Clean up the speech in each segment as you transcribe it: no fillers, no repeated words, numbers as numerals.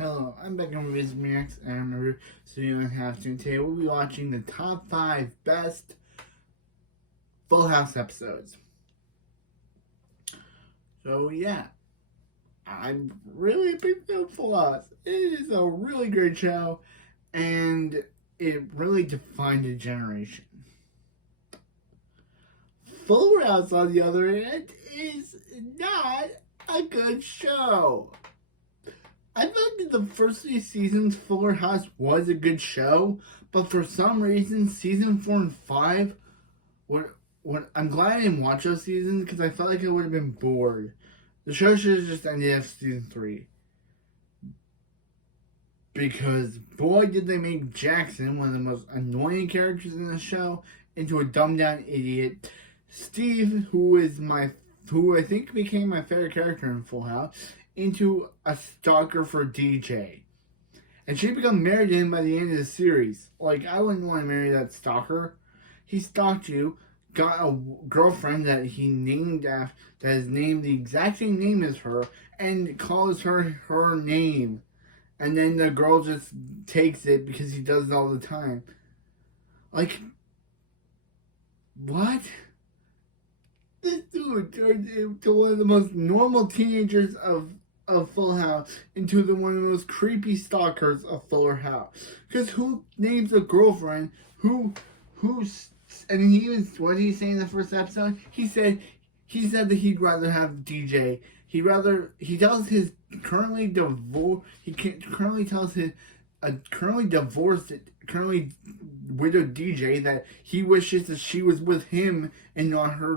Hello, I'm back on Revision Reacts, and I'm reviewing on Half Today. We'll be watching the top 5 best Full House episodes. So yeah, I'm really a big fan of Full House. It is a really great show, and it really defined a generation. Full House, on the other hand, is not a good show. I thought that the first 3 seasons Fuller House was a good show, but for some reason, season 4 and 5 I'm glad I didn't watch those seasons because I felt like I would have been bored. The show should have just ended after season 3. Because boy did they make Jackson, one of the most annoying characters in the show, into a dumbed down idiot. Steve, who I think became my favorite character in Full House, into a stalker for DJ. And she become married to him by the end of the series. Like, I wouldn't want to marry that stalker. He stalked you, got a girlfriend that he named after, that is named the exact same name as her, and calls her name. And then the girl just takes it because he does it all the time. Like, what? This dude turned into one of the most normal teenagers of Full House into one of the most creepy stalkers of Fuller House. Because who names a girlfriend and he was, what did he say in the first episode? He said that he'd rather have DJ. He tells his currently divorced currently widowed DJ that he wishes that she was with him and not her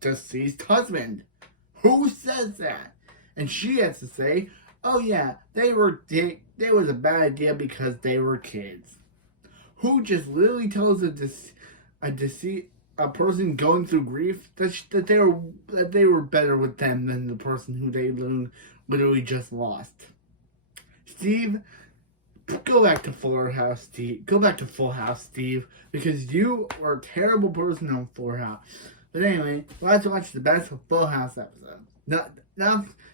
deceased husband. Who says that? And she has to say, oh yeah, they was a bad idea because they were kids. Who just literally tells a person going through grief that they were better with them than the person who they literally just lost. Steve, go back to Fuller House, Steve. Go back to Full House, Steve, because you are a terrible person on Fuller House. But anyway, let's watch the best Full House episode.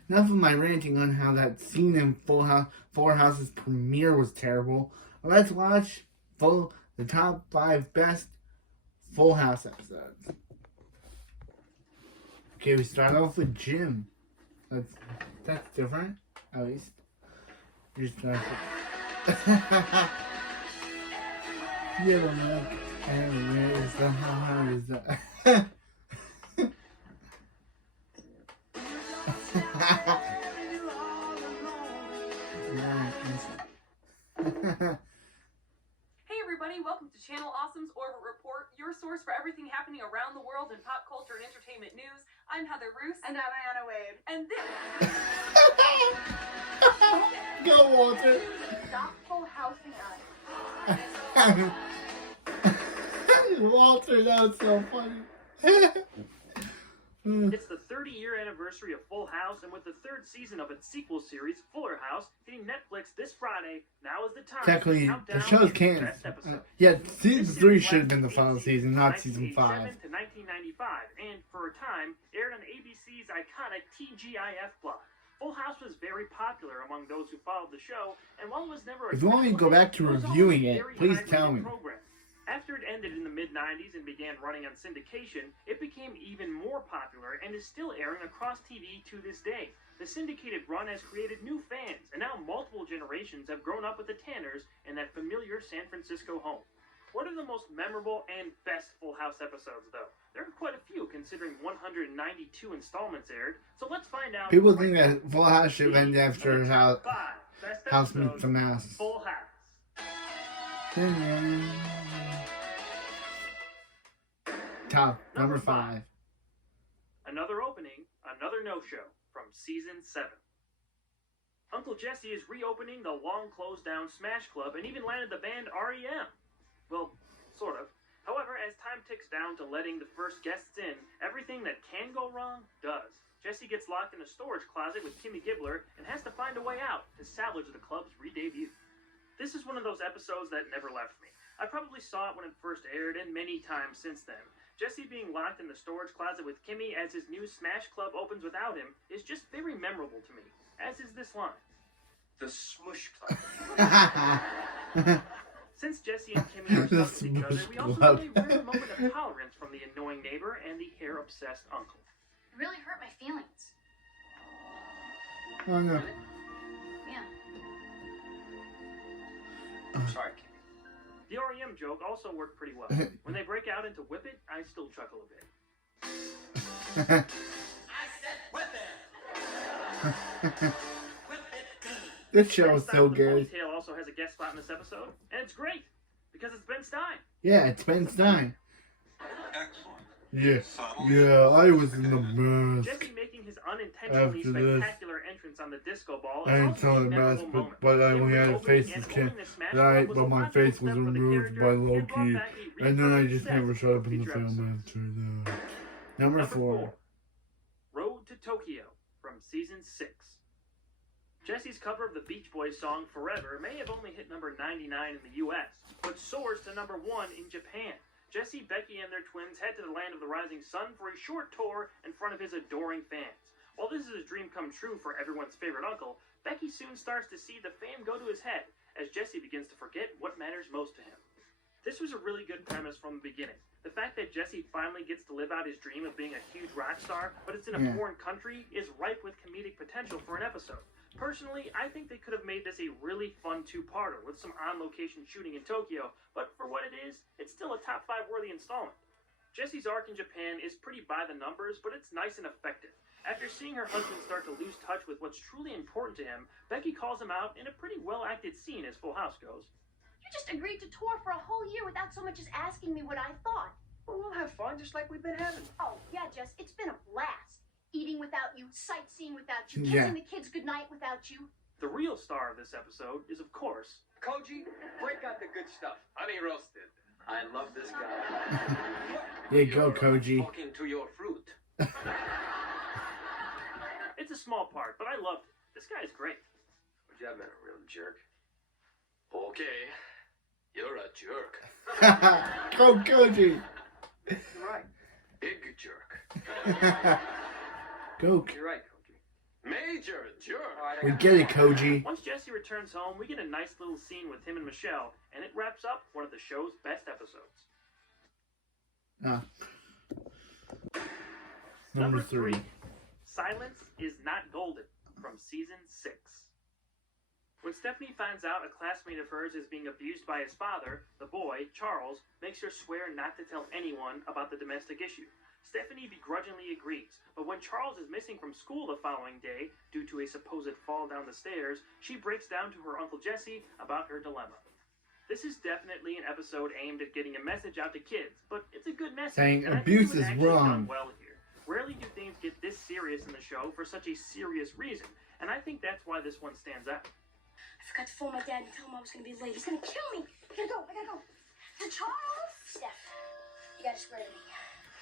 Enough of my ranting on how that scene in Fuller House's premiere was terrible. Let's watch the top 5 best Full House episodes. Okay, we start off with Jim. That's different, at least. You start with... You don't know. And where is the how is that? Hey everybody, welcome to Channel Awesome's Orbit Report, your source for everything happening around the world in pop culture and entertainment news. I'm Heather Roos. And I'm Anna Wade. And this... Go, Walter! Stop full housing us. Walter, that was so funny. It's the 30-year anniversary of Full House, and with the 3rd season of its sequel series, Fuller House, hitting Netflix this Friday, now is the time Technically, to count down the show's its canceled. best episode. Yeah, season 3 should have been the This final series season, not season 5. 1987 to 1995, and for a time, aired on ABC's iconic TGIF block. Full House was very popular among those who followed the show, and while it was never a If you want me to go back to reviewing it, please tell me. After it ended in the mid-90s and began running on syndication, it became even more popular and is still airing across TV to this day. The syndicated run has created new fans, and now multiple generations have grown up with the Tanners in that familiar San Francisco home. What are the most memorable and best Full House episodes, though? There are quite a few, considering 192 installments aired, so let's find out. People think that Full House should end after House Meets the Mouse. Full House. Top number 5. Another opening, another no-show from season 7. Uncle Jesse is reopening the long closed down Smash Club and even landed the band REM. Well, sort of. However, as time ticks down to letting the first guests in, everything that can go wrong does. Jesse gets locked in a storage closet with Kimmy Gibbler and has to find a way out to salvage the club's re-debut. This is one of those episodes that never left me. I probably saw it when it first aired and many times since then. Jesse being locked in the storage closet with Kimmy as his new Smash Club opens without him is just very memorable to me, as is this line. The Smush Club. Since Jesse and Timmy are The stuck with each other, we also Smush get a rare moment of tolerance from the annoying neighbor and the hair-obsessed uncle. It really hurt my feelings. Oh no. Yeah. I'm sorry, Kimmy. The REM joke also worked pretty well. When they break out into Whip It, I still chuckle a bit. This show is so Style good. Ponytail also has a guest spot in this episode, and it's great because it's Ben Stein. Yeah, it's Ben Stein. Excellent. Yeah, yeah, I was in the mask. Jesse making his unintentionally After this, spectacular entrance on the disco ball I is didn't also tell a the mask, memorable moment. but I Him only had a reopening face and as kid. owning the Smash Right, Club was but a my logical face was step for the removed character by and brought Loki, back a and then I repurposed just set never showed up for in the future film episodes. after that. Number 4. Road to Tokyo from season 6. Jesse's cover of the Beach Boys song Forever may have only hit number 99 in the US, but soars to number 1 in Japan. Jesse, Becky, and their twins head to the land of the rising sun for a short tour in front of his adoring fans. While this is a dream come true for everyone's favorite uncle, Becky soon starts to see the fame go to his head as Jesse begins to forget what matters most to him. This was a really good premise from the beginning. The fact that Jesse finally gets to live out his dream of being a huge rock star, but it's in a foreign country, is ripe with comedic potential for an episode. Personally, I think they could have made this a really fun two-parter with some on-location shooting in Tokyo, but for what it is, it's still a top 5 worthy installment. Jesse's arc in Japan is pretty by the numbers, but it's nice and effective. After seeing her husband start to lose touch with what's truly important to him, Becky calls him out in a pretty well-acted scene as Full House goes. You just agreed to tour for a whole year without so much as asking me what I thought. Well, we'll have fun just like we've been having. Oh, yeah, Jess, it's been a blast. Eating without you, sightseeing without you, Yeah. kissing the kids goodnight without you. The real star of this episode is, of course, Koji, break out the good stuff. Honey roasted. I love this guy. There you go, You're Koji. Talking to your fruit. it's a small part, but I loved it. This guy's great. Would you have been a real jerk? Okay, you're a jerk. Go, Koji. You're right. Big jerk. Go. You're right, Koji. Major jerk. We get it, Koji. Once Jesse returns home, we get a nice little scene with him and Michelle, and it wraps up one of the show's best episodes. Number 3. Silence is Not Golden from season 6. When Stephanie finds out a classmate of hers is being abused by his father, the boy, Charles, makes her swear not to tell anyone about the domestic issue. Stephanie begrudgingly agrees, but when Charles is missing from school the following day due to a supposed fall down the stairs, she breaks down to her Uncle Jesse about her dilemma. This is definitely an episode aimed at getting a message out to kids, but it's a good message. Saying and I think abuse it was is actually wrong. done well here. Rarely do things get this serious in the show for such a serious reason, and I think that's why this one stands out. I forgot to phone my dad and tell him I was gonna be late. He's gonna kill me. I gotta go. To Charles! Steph, you gotta swear to me.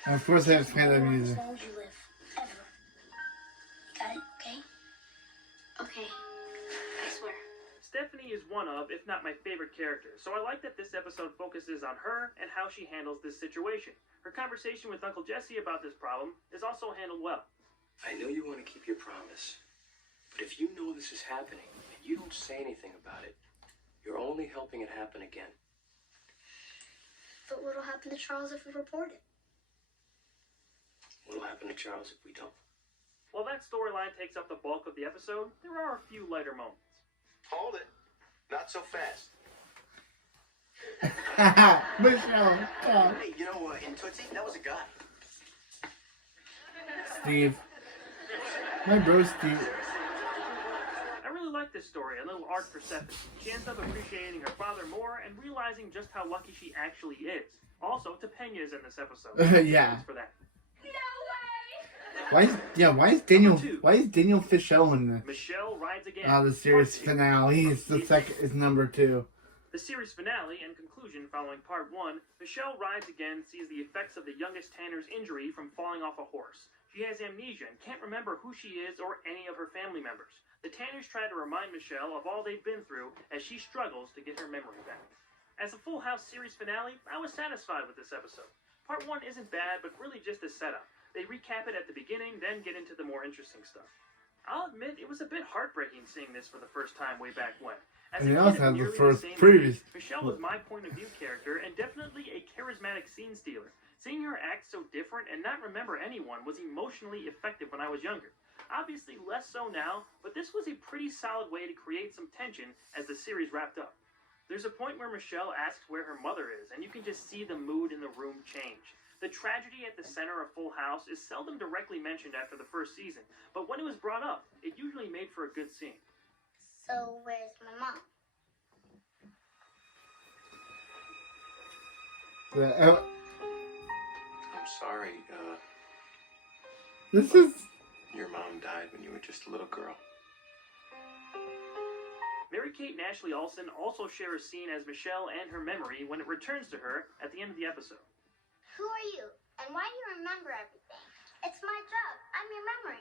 And of course, I have kind of As music. long as you live. Ever. You got it, okay? Okay. I swear. Stephanie is one of, if not my favorite character, so I like that this episode focuses on her and how she handles this situation. Her conversation with Uncle Jesse about this problem is also handled well. I know you want to keep your promise, but if you know this is happening and you don't say anything about it, you're only helping it happen again. But what'll happen to Charles if we report it? What'll happen to Charles if we don't? While that storyline takes up the bulk of the episode, there are a few lighter moments. Hold it. Not so fast. Michelle, stop. Hey, you know, in Tootsie, that was a guy. Steve. My bro, Steve. I really like this story, a little arc for Stephanie. She ends up appreciating her father more and realizing just how lucky she actually is. Also, Topenya is in this episode. Yeah. Thanks for that. Why is Daniel Fishel in the Michelle rides again. the series Part 2. finale? It's the second. It's number 2. The series finale and conclusion following part 1, Michelle rides again sees the effects of the youngest Tanner's injury from falling off a horse. She has amnesia and can't remember who she is or any of her family members. The Tanners try to remind Michelle of all they've been through as she struggles to get her memory back. As a Full House series finale, I was satisfied with this episode. Part 1 isn't bad, but really just a setup. They recap it at the beginning, then get into the more interesting stuff. I'll admit it was a bit heartbreaking seeing this for the first time way back when. As And a it kid also of has the nearly first same previous. age, Michelle was my point of view character and definitely a charismatic scene stealer. Seeing her act so different and not remember anyone was emotionally effective when I was younger. Obviously less so now, but this was a pretty solid way to create some tension as the series wrapped up. There's a point where Michelle asks where her mother is, and you can just see the mood in the room change. The tragedy at the center of Full House is seldom directly mentioned after the first season, but when it was brought up, it usually made for a good scene. So where's my mom? I'm sorry, This is. your mom died when you were just a little girl. Mary-Kate and Ashley Olsen also share a scene as Michelle and her memory when it returns to her at the end of the episode. Who are you? And why do you remember everything? It's my job. I'm your memory.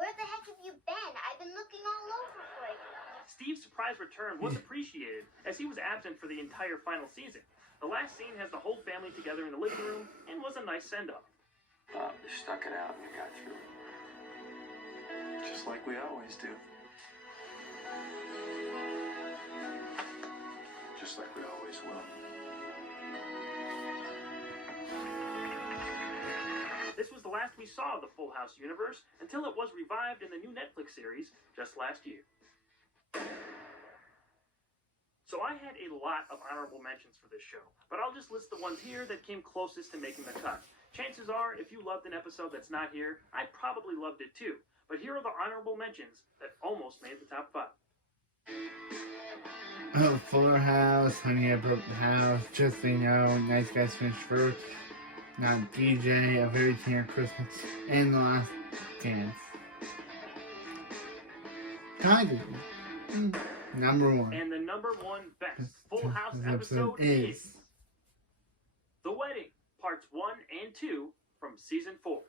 Where the heck have you been? I've been looking all over for you. Steve's surprise return was appreciated, as he was absent for the entire final season. The last scene has the whole family together in the living room and was a nice send-off. You stuck it out and you got through. Just like we always do. Just like we always will. This was the last we saw of the Full House universe until it was revived in the new Netflix series just last year. So I had a lot of honorable mentions for this show, but I'll just list the ones here that came closest to making the cut. Chances are, if you loved an episode that's not here, I probably loved it too. But here are the honorable mentions that almost made the top 5. Oh, Fuller House, Honey, I Broke the House, Just So You Know, Nice Guys Finish First, Not DJ, A Very Tender Christmas, and The Last Dance. Kind of. Number 1. And the number 1 best Full House episode is The Wedding, parts 1 and 2 from season 4.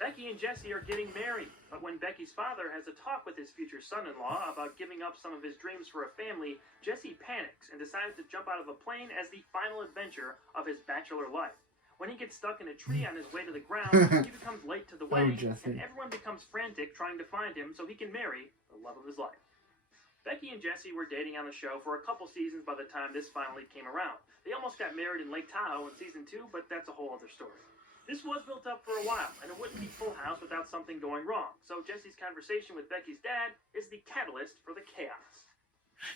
Becky and Jesse are getting married, but when Becky's father has a talk with his future son-in-law about giving up some of his dreams for a family, Jesse panics and decides to jump out of a plane as the final adventure of his bachelor life. When he gets stuck in a tree on his way to the ground, he becomes late to the wedding, and everyone becomes frantic trying to find him so he can marry the love of his life. Becky and Jesse were dating on the show for a couple seasons by the time this finally came around. They almost got married in Lake Tahoe in season 2, but that's a whole other story. This was built up for a while, and it wouldn't be Full House without something going wrong. So Jesse's conversation with Becky's dad is the catalyst for the chaos.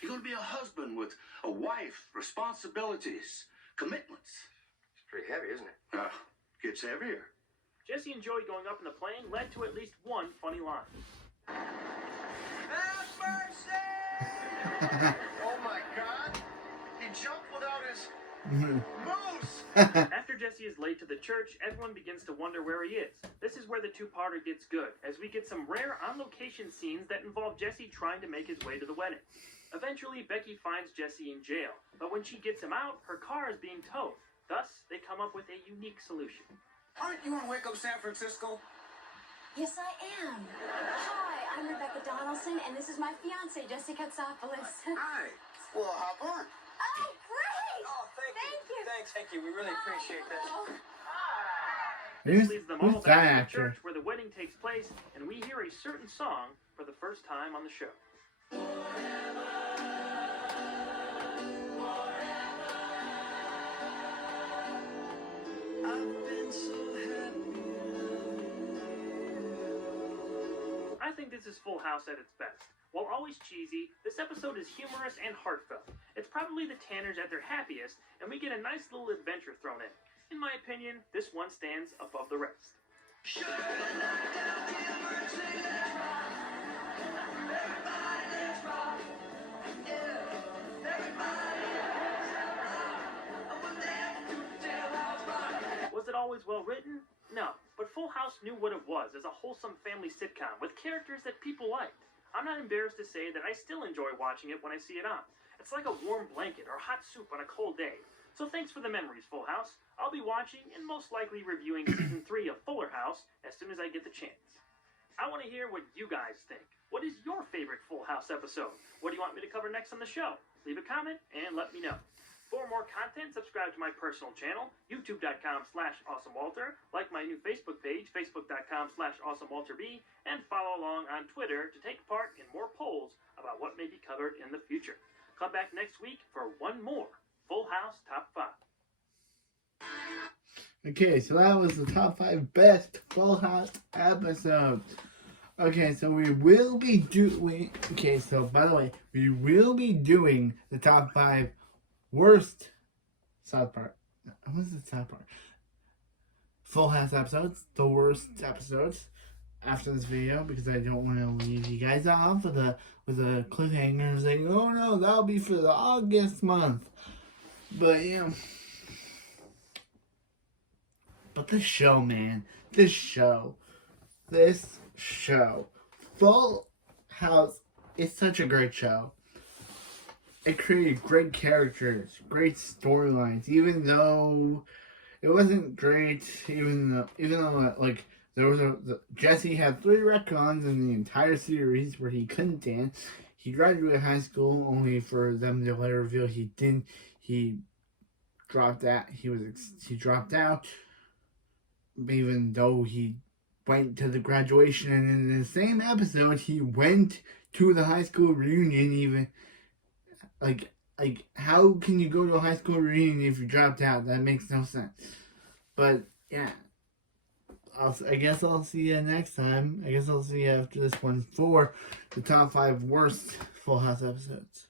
You're going to be a husband with a wife, responsibilities, commitments. It's pretty heavy, isn't it? Gets heavier. Jesse enjoyed going up in the plane, led to at least one funny line. Have mercy! Oh my God! He jumped without his moose! After Jesse is late to the church, everyone begins to wonder where he is. This is where the two-parter gets good, as we get some rare on-location scenes that involve Jesse trying to make his way to the wedding. Eventually, Becky finds Jesse in jail, but when she gets him out, her car is being towed. Thus, they come up with a unique solution. Aren't you in Waco, San Francisco? Yes, I am. Hi, I'm Rebecca Donaldson, and this is my fiance, Jesse Katsopoulos. Hi. Well, hop on. Oh, great! Oh, thank you. Thank you. We really appreciate this. This leads them all Who's back that to the actor? church where the wedding takes place, and we hear a certain song for the first time on the show. I think this is Full House at its best. While always cheesy, this episode is humorous and heartfelt. It's probably the Tanners at their happiest, and we get a nice little adventure thrown in. In my opinion, this one stands above the rest. Was it always well written? No, but Full House knew what it was as a wholesome family sitcom with characters that people liked. I'm not embarrassed to say that I still enjoy watching it when I see it on. It's like a warm blanket or hot soup on a cold day. So thanks for the memories, Full House. I'll be watching and most likely reviewing Season 3 of Fuller House as soon as I get the chance. I want to hear what you guys think. What is your favorite Full House episode? What do you want me to cover next on the show? Leave a comment and let me know. For more content, subscribe to my personal channel, youtube.com/awesomewalter, like my new Facebook page, facebook.com/awesomewalterb, and follow along on Twitter to take part in more polls about what may be covered in the future. Come back next week for one more Full House Top 5. Okay, so that was the top 5 best Full House episodes. Okay, so we will be doing. Okay, so by the way, we will be doing the top 5 worst South Park. What is the South Park? Full House episodes, the worst episodes after this video, because I don't want to leave you guys off with a cliffhanger saying, oh no, that'll be for the August month. But yeah. But this show, man, this show, Full House is such a great show. It created great characters, great storylines, even though it wasn't great, even though like, there was Jesse had 3 retcons in the entire series where he couldn't dance. He graduated high school only for them to later reveal he didn't, he dropped out, he dropped out. Even though he went to the graduation, and in the same episode he went to the high school reunion. Even like how can you go to a high school reunion if you dropped out? That makes no sense. But yeah, I guess I'll see you next time. I guess I'll see you after this one for the top 5 worst Full House episodes.